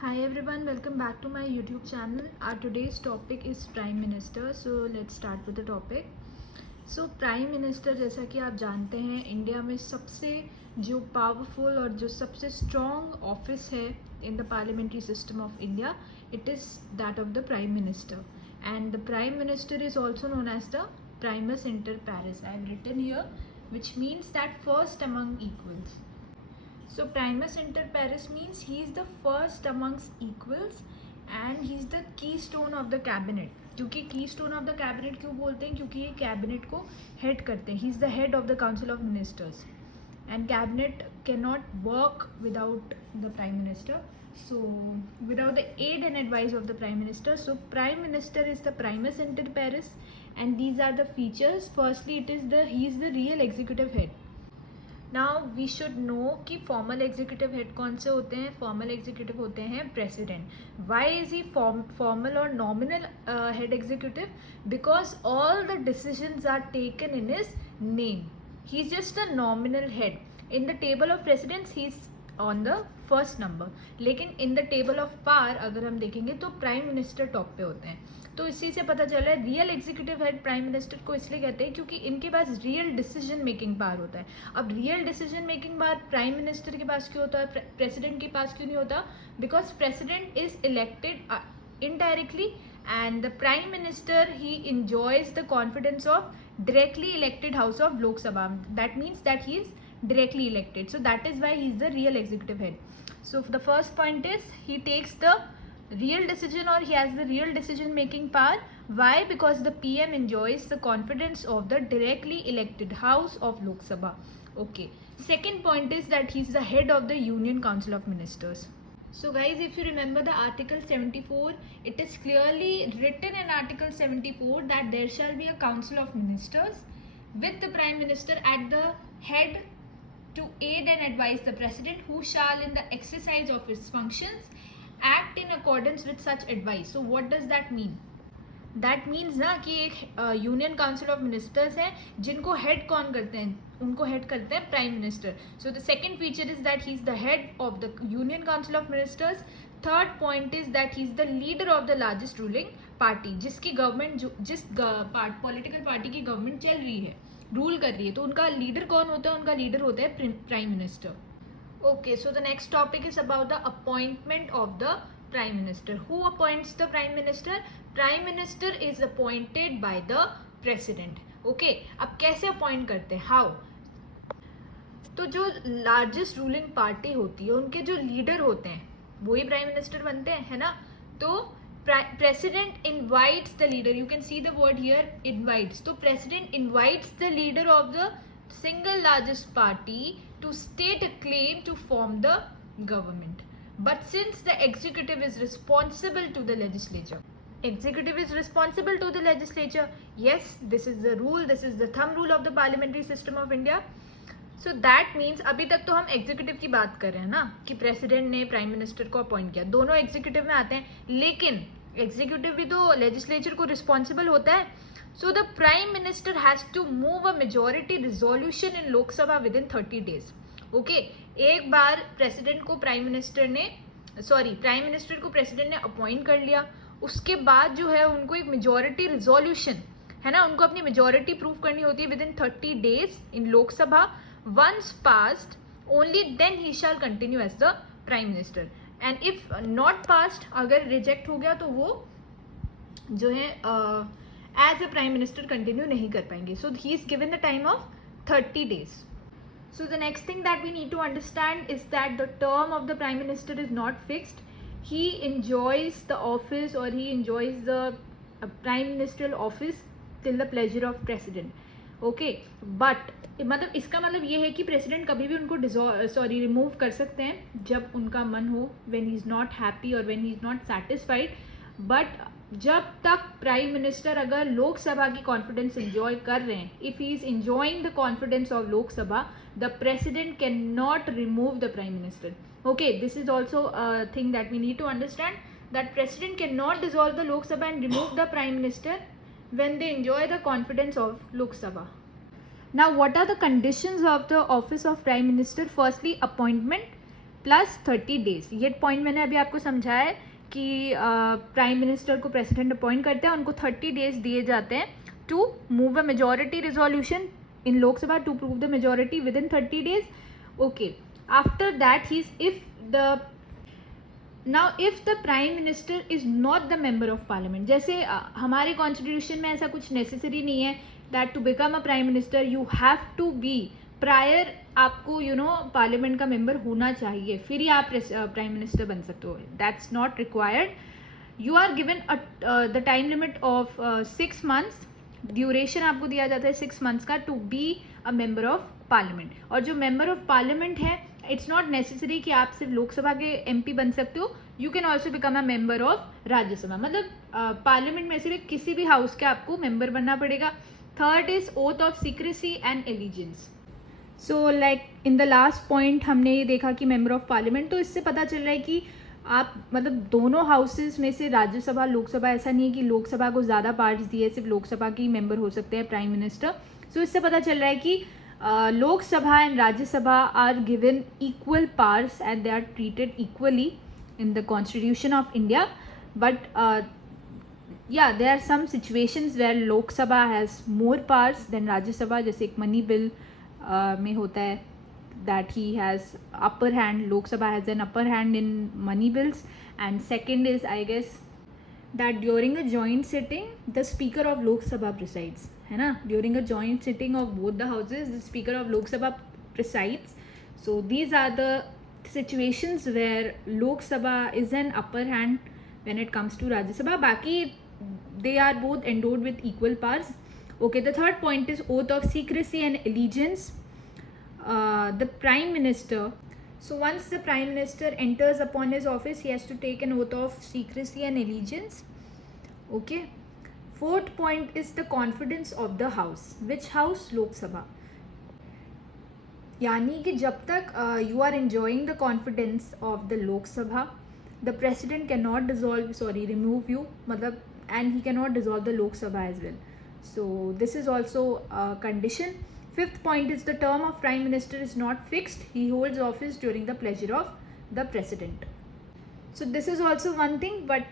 Hi everyone, welcome back to my YouTube channel. Our today's topic is Prime Minister. So let's start with the topic. So Prime Minister, जैसा कि आप जानते हैं, इंडिया में सबसे जो पावरफुल और जो सबसे स्ट्रॉन्ग ऑफिस है in the parliamentary system of India, it is that of the prime minister. And the prime minister is also known as the Primus inter pares. I have written here, which means that first among equals. So Primus inter pares means he is the first amongst equals and he is the keystone of the cabinet. क्योंकि keystone of the cabinet क्यों बोलते हैं? क्योंकि ये cabinet को head करते हैं. He is the head of the council of ministers and cabinet cannot work without the prime minister. So without the aid and advice of the prime minister. So prime minister is the Primus inter pares and these are the features. Firstly, he is the real executive head. Now we should know कि formal executive head कौन से होते हैं. Formal executive होते हैं president. Why is he formal और nominal head executive? Because all the decisions are taken in his name. He is just a nominal head. In the table of presidents he is on the first number, लेकिन in the table of power अगर हम देखेंगे तो prime minister top पे होते हैं. तो इसी से पता चल रहा है real executive head prime minister को इसलिए कहते हैं क्योंकि इनके पास रियल डिसीजन मेकिंग पावर होता है. अब real decision making power prime minister के पास क्यों होता है, प्रेसिडेंट के पास क्यों नहीं होता? Because president is elected indirectly and the prime minister, he enjoys the confidence of directly elected house of Lok Sabha. That means that he is directly elected, so that is why he is the real executive head. So the first point is he takes the real decision or he has the real decision making power. Why? Because the PM enjoys the confidence of the directly elected house of Lok Sabha. Okay, second point is that he is the head of the Union Council of Ministers. So guys, if you remember the article 74, it is clearly written in article 74 that there shall be a council of ministers with the prime minister at the head to aid and advise the president, who shall in the exercise of his functions act in accordance with such advice. So what does that mean? That means ना कि एक union council of ministers हैं जिनको हेड कौन करते हैं? उनको हेड करते हैं prime minister. So the second feature is that he is the head of the union council of ministers. Third point is that he is the leader of the largest ruling party, जिसकी गवर्नमेंट जिस political party की गवर्नमेंट चल रही है, रूल कर रही है, तो उनका लीडर कौन होता है? उनका लीडर होता है prime minister. Okay, so the next topic is about the appointment of the Prime Minister. Who appoints the Prime Minister? Prime Minister is appointed by the President. Okay, अब कैसे अपॉइंट करते हैं? How? तो जो लार्जेस्ट रूलिंग पार्टी होती है उनके जो लीडर होते हैं वही प्राइम मिनिस्टर बनते हैं, है ना? तो president invites the leader. You can see the word here, invites. तो president invites the leader of the single largest party to state a claim to form the government. But since the executive is responsible to the legislature, yes, this is the rule, this is the thumb rule of the parliamentary system of India. So that means अभी तक तो हम एग्जीक्यूटिव की बात कर रहे हैं ना, कि प्रेसिडेंट ने प्राइम मिनिस्टर को अपॉइंट किया, दोनों एग्जीक्यूटिव में आते हैं, लेकिन एग्जीक्यूटिव भी तो लेजिस्लेचर को रिस्पॉन्सिबल होता है. So the prime minister has to move a majority resolution in Lok Sabha within 30 days. Okay, एक बार प्रेसिडेंट को प्राइम मिनिस्टर को प्रेसिडेंट ने अपॉइंट कर लिया, उसके बाद जो है उनको एक मेजॉरिटी रिजोल्यूशन, है ना, उनको अपनी मेजॉरिटी प्रूव करनी होती है within 30 days in Lok Sabha. Once passed only then he shall continue as the prime minister. And if not passed, अगर रिजेक्ट हो गया तो वो जो है as a prime minister continue नहीं कर पाएंगे. So he is given the time of 30 days. So the next thing that we need to understand is that the term of the prime minister is not fixed. He enjoys the office or he enjoys the prime ministerial office till the pleasure of president. Okay, but मतलब इसका मतलब ये है कि प्रेसिडेंट कभी भी उनको रिमूव कर सकते हैं जब उनका मन हो, when he is not happy or when he is not satisfied. But जब तक प्राइम मिनिस्टर अगर लोकसभा की कॉन्फिडेंस एंजॉय कर रहे हैं, if he is enjoying the confidence of Lok Sabha, the president can not remove the prime minister. Okay, this is also a thing that we need to understand, that president cannot dissolve the Lok Sabha and remove the prime minister when they enjoy the confidence of Lok Sabha. Now, what are the conditions of the office of prime minister? Firstly, appointment. Plus 30 days. ये point मैंने अभी आपको समझाया है कि prime minister को president appoint करते हैं, उनको 30 डेज दिए जाते हैं to move a majority resolution in Lok Sabha to prove the majority within 30 days. Okay, after that he if the prime minister is not the member of parliament, जैसे हमारे constitution में ऐसा कुछ नेसेसरी नहीं है that to become a prime minister you have to be prior, आपको parliament का member होना चाहिए, फिर ही आप प्राइम मिनिस्टर बन सकते हो। That's not required. You are given the time limit of 6 months, duration आपको दिया जाता है 6 मंथ्स का to be a member of parliament. और जो मेंबर ऑफ पार्लियामेंट है, इट्स नॉट नेसेसरी कि आप सिर्फ लोकसभा के एमपी बन सकते हो, you can also become a member of Rajya Sabha, मतलब पार्लियामेंट में से किसी भी हाउस के आपको मेंबर बनना पड़ेगा। Third is oath of secrecy and allegiance. So like in the last point हमने ये देखा कि मेंबर ऑफ पार्लियामेंट, तो इससे पता चल रहा है कि आप मतलब दोनों हाउसेस में से राज्यसभा लोकसभा, ऐसा नहीं है कि लोकसभा को ज़्यादा पार्ट्स दिए, सिर्फ लोकसभा के ही मेंबर हो सकते हैं प्राइम मिनिस्टर। सो इससे पता चल रहा है कि Lok Sabha and Rajya Sabha are given equal powers and they are treated equally in the constitution of India, but yeah, there are some situations where Lok Sabha has more powers than Rajya Sabha, जैसे एक money bill में होता है that he has upper hand, Lok Sabha has an upper hand in money bills, and second is I guess that during a joint sitting the speaker of Lok Sabha presides, है ना, during a joint sitting of both the houses the speaker of Lok Sabha presides. So these are the situations where Lok Sabha is an upper hand when it comes to Rajya Sabha. Baki they are both endowed with equal powers. Okay, the third point is oath of secrecy and allegiance. The prime minister, so once the prime minister enters upon his office, he has to take an oath of secrecy and allegiance. Okay, fourth point is the confidence of the house. Which house? Lok Sabha. यानी कि जब तक you are enjoying the confidence of the Lok Sabha, the president can not remove you, मतलब and he can not dissolve the Lok Sabha as well. So this is also condition. Fifth point is the term of prime minister is not fixed, he holds office during the pleasure of the president. So this is also one thing, but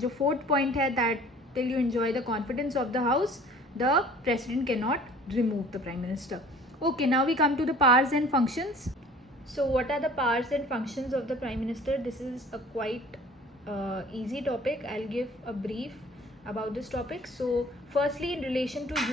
जो fourth point है that till you enjoy the confidence of the house the president can not remove the prime minister. Okay, now we come to the powers and functions. So what are the powers and functions of the Prime Minister? This is a quite easy topic. I'll give a brief about this topic. So firstly, in relation to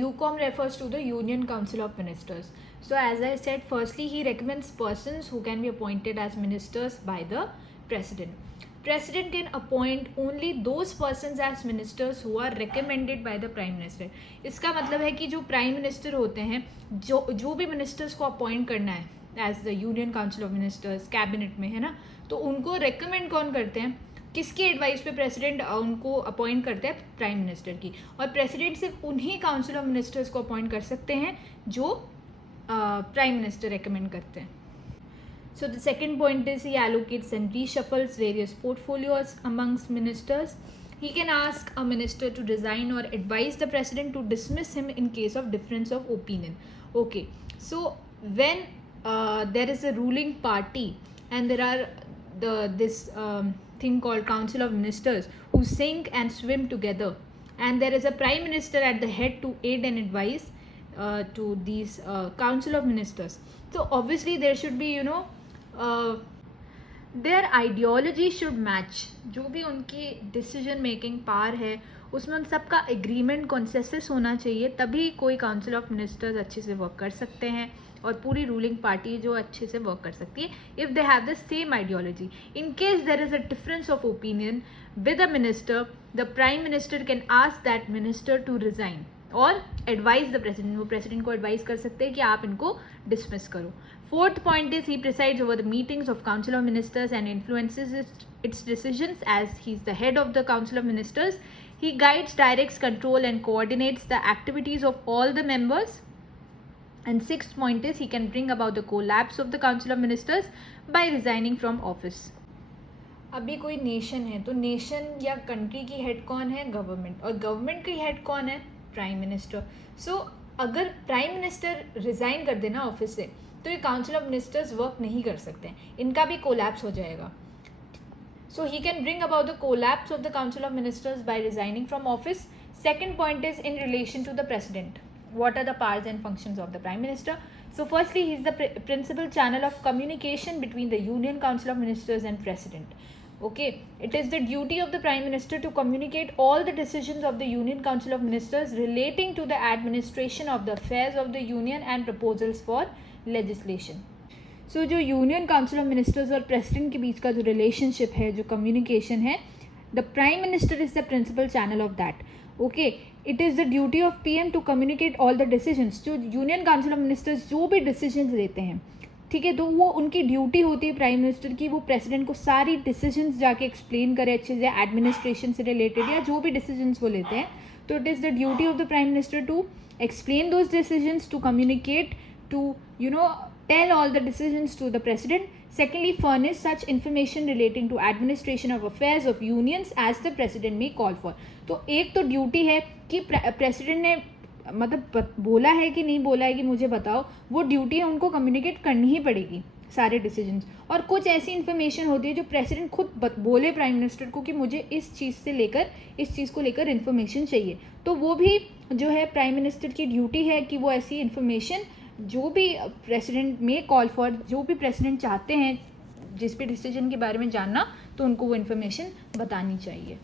UCOM refers to the Union Council of Ministers. So as I said, firstly he recommends persons who can be appointed as ministers by the President. President can appoint only those persons as ministers who are recommended by the Prime Minister. इसका मतलब है कि जो prime minister होते हैं, जो भी मिनिस्टर्स को अपॉइंट करना है as the union council of ministers cabinet में, है ना, तो उनको रेकमेंड कौन करते हैं, किसकी एडवाइस पे प्रेसिडेंट उनको अपॉइंट करते हैं, प्राइम मिनिस्टर की. और प्रेसिडेंट सिर्फ उन्हीं काउंसिल ऑफ मिनिस्टर्स को अपॉइंट कर सकते हैं जो प्राइम मिनिस्टर रेकमेंड करते हैं. So the second point is he allocates and reshuffles various portfolios amongst ministers. He can ask a minister to resign or advise the president to dismiss him in case of difference of opinion. Okay, so when there is a ruling party and there are this thing called council of ministers who sink and swim together, and there is a prime minister at the head to aid and advise to these council of ministers. So obviously there should be there ideology should match. जो भी उनकी decision making power है उसमें उन सबका agreement consensus होना चाहिए, तभी कोई काउंसिल ऑफ मिनिस्टर्स अच्छे से वर्क कर सकते हैं और पूरी रूलिंग पार्टी जो अच्छे से वर्क कर सकती है if they have the same ideology. In case there is a difference of opinion with a minister, the prime minister can ask that minister to resign और एडवाइज द प्रेसिडेंट. वो president को advice कर सकते हैं कि आप इनको डिसमिस करो. Fourth point is he presides over the meetings of Council of Ministers and influences its decisions as he's the head of the Council of Ministers. He guides, directs, control and coordinates the activities of all the members. And sixth point is he can bring about the collapse of the Council of Ministers by resigning from office. अभी कोई नेशन है तो नेशन या कंट्री की हेड कौन है, गवर्नमेंट, और गवर्नमेंट की हेड कौन है, प्राइम मिनिस्टर. सो अगर प्राइम मिनिस्टर रिज़ाइन कर देना ऑफिस से तो ये काउंसिल ऑफ मिनिस्टर्स वर्क नहीं कर सकते हैं, इनका भी कोलैप्स हो जाएगा. So he can bring about the collapse of the Council of Ministers by resigning from office. Second point is in relation to the President. What are the powers and functions of the Prime Minister? So firstly, he is the principal channel of communication between the Union Council of Ministers and President. Okay, it is the duty of the Prime Minister to communicate all the decisions of the Union Council of Ministers relating to the administration of the affairs of the Union and proposals for legislation. So जो union council of ministers और president के बीच का जो relationship है, जो communication है, the prime minister is the principal channel of that. Okay, it is the duty of PM to communicate all the decisions. जो यूनियन काउंसिल ऑफ मिनिस्टर्स जो भी डिसीजंस लेते हैं, ठीक है, तो वो उनकी ड्यूटी होती है प्राइम मिनिस्टर की, वो प्रेसिडेंट को सारी डिसीजंस जाके एक्सप्लेन करे अच्छे से, एडमिनिस्ट्रेशन से रिलेटेड या जो भी डिसीजंस वो लेते हैं. तो it is the duty of the prime minister to explain those decisions, to communicate, to tell all the decisions to the president. Secondly, furnish such information relating to administration of affairs of unions as the president may call for. तो एक तो ड्यूटी है कि प्रेसिडेंट ने मतलब बोला है कि नहीं बोला है कि मुझे बताओ, वो ड्यूटी है उनको कम्युनिकेट करनी ही पड़ेगी सारे डिसीजंस. और कुछ ऐसी इन्फॉर्मेशन होती है जो प्रेसिडेंट खुद बोले प्राइम मिनिस्टर को कि मुझे इस चीज़ को लेकर इन्फॉर्मेशन चाहिए, तो वो भी जो है प्राइम मिनिस्टर की ड्यूटी है कि वो ऐसी इन्फॉर्मेशन जो भी प्रेसिडेंट में कॉल फॉर, जो भी प्रेसिडेंट चाहते हैं जिस भी डिसीजन के बारे में जानना, तो उनको वो इन्फॉर्मेशन बतानी चाहिए.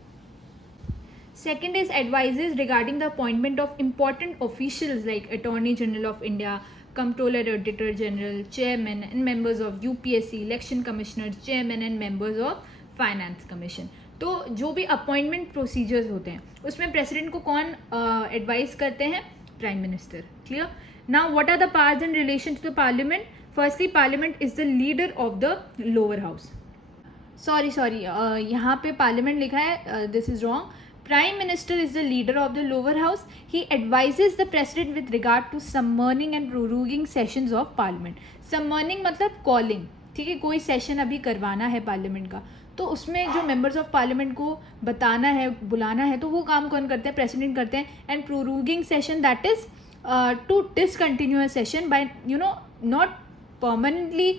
Second is advises regarding the appointment of important officials like attorney general of India, controller, auditor general, chairman and members of UPSC, election commissioner, chairman and members of finance commission. तो जो भी अपॉइंटमेंट प्रोसीजर्स होते हैं उसमें प्रेसिडेंट को कौन advice करते हैं? Prime minister. Clear? Now what are the powers in relation to the parliament? Firstly, parliament is the leader of the lower house. Sorry यहाँ पे पार्लियामेंट लिखा है, this is wrong. Prime Minister is the leader of the lower house. He advises the president with regard to summoning and proroguing sessions of parliament. Summoning मतलब calling, ठीक है, कोई सेशन अभी करवाना है पार्लियामेंट का, तो उसमें जो मेंबर्स ऑफ पार्लियामेंट को बताना है, बुलाना है, तो वो काम कौन करते हैं? प्रेसिडेंट करते हैं. And proroguing session, that is to discontinue a session by not permanently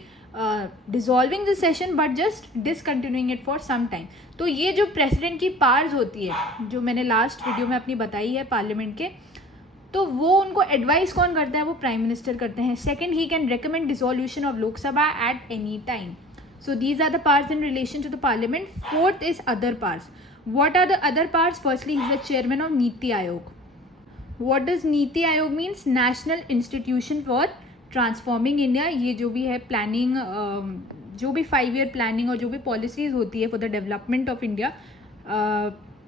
dissolving the session but just discontinuing it for some time. तो ये जो प्रेसिडेंट की पावर्स होती है, जो मैंने लास्ट वीडियो में अपनी बताई है पार्लियामेंट के, तो वो उनको एडवाइस कौन करता है? वो प्राइम मिनिस्टर करते हैं. Second, he can recommend dissolution of Lok Sabha at any time. So these are the powers in relation to the parliament. Fourth is other powers. What are the other powers? Firstly, he is the chairman of NITI Aayog. What does NITI Aayog means? National institution for transforming India. ये जो भी है प्लानिंग, जो भी 5 year planning और जो भी policies होती है for the development of India,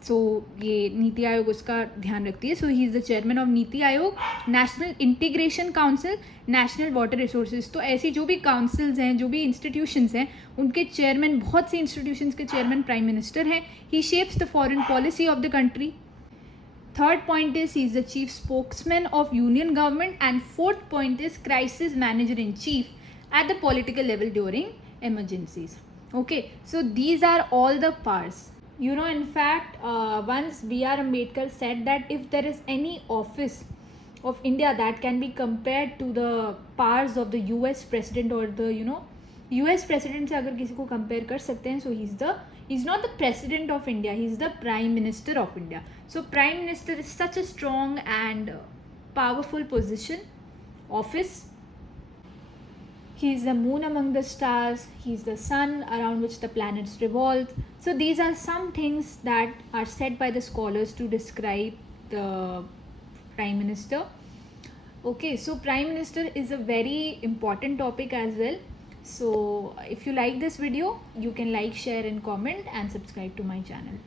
so ये नीति आयोग उसका ध्यान रखती है. So he is the chairman of NITI Aayog. National integration council, national water resources. तो ऐसी जो भी काउंसिल्स हैं, जो भी इंस्टीट्यूशंस हैं, उनके चेयरमैन, बहुत सी इंस्टीट्यूशंस के चेयरमैन प्राइम मिनिस्टर हैं. He shapes the foreign policy of the country. Third point is he is the chief spokesman of union government. And fourth point is crisis manager in chief at the political level during emergencies. Okay, so these are all the powers. In fact, once B.R. Ambedkar said that if there is any office of India that can be compared to the powers of the US president or the US president से अगर किसी को compare कर सकते हैं, so he's not the president of India, he's the prime minister of India. So prime minister is such a strong and powerful position, office. He is the moon among the stars, he is the sun around which the planets revolve. So these are some things that are said by the scholars to describe the prime minister. Okay, so prime minister is a very important topic as well. So if you like this video, you can like, share and comment and subscribe to my channel.